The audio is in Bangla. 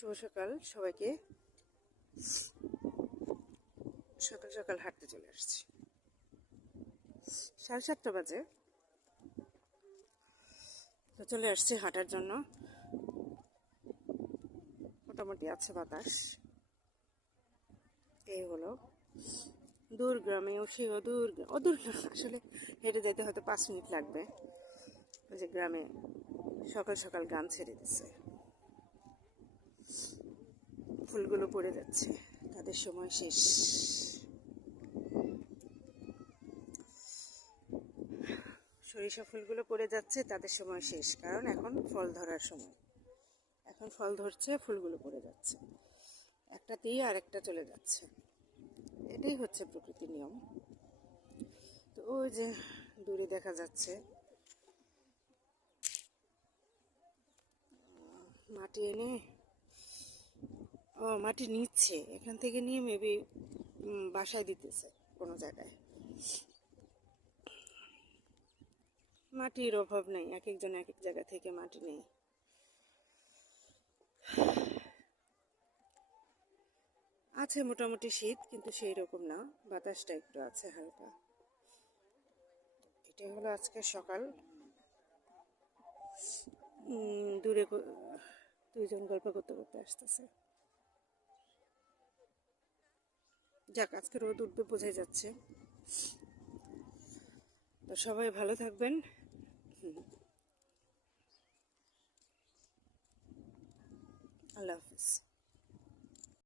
শুভ সকাল সবাইকে। সকাল সকাল হাঁটতে চলে আসছি, 7:30 বাজে। তো চলে আসছি হাঁটার জন্য। মোটামুটি আছে বাতাস। এই হলো দূর গ্রামে, অদূর আসলে হেঁটে যেতে হয়তো 5 মিনিট লাগবে। ওই যে গ্রামে সকাল সকাল গান ছেড়ে দিচ্ছে, ফুলগুলো পড়ে যাচ্ছে, তাদের সময় শেষ। সরিষা ফুলগুলো পড়ে যাচ্ছে, তাদের সময় শেষ, কারণ এখন ফল ধরার সময়। এখন ফল ধরছে, ফুলগুলো পড়ে যাচ্ছে, একটাতেই আরেকটা চলে যাচ্ছে। এটাই হচ্ছে প্রকৃতির নিয়ম। তো ওই যে দূরে দেখা যাচ্ছে মাটি এনে, মাটি নিচ্ছে, এখান থেকে নিয়ে মেবি বাসায় দিতেছে কোনো জায়গায়। মাটির অভাব নেই, এক একজন এক এক জায়গা থেকে মাটি নেই। আছে মোটামুটি শীত, কিন্তু সেই রকম না, বাতাসটা একটু আছে হালকা। এটা হলো আজকে সকাল। দূরে দুইজন গল্প করতে করতে আসতেছে। যাক, আজকে রোদ উঠবে বোঝাই যাচ্ছে। তো সবাই ভালো থাকবেন। আল্লাহ হাফিজ।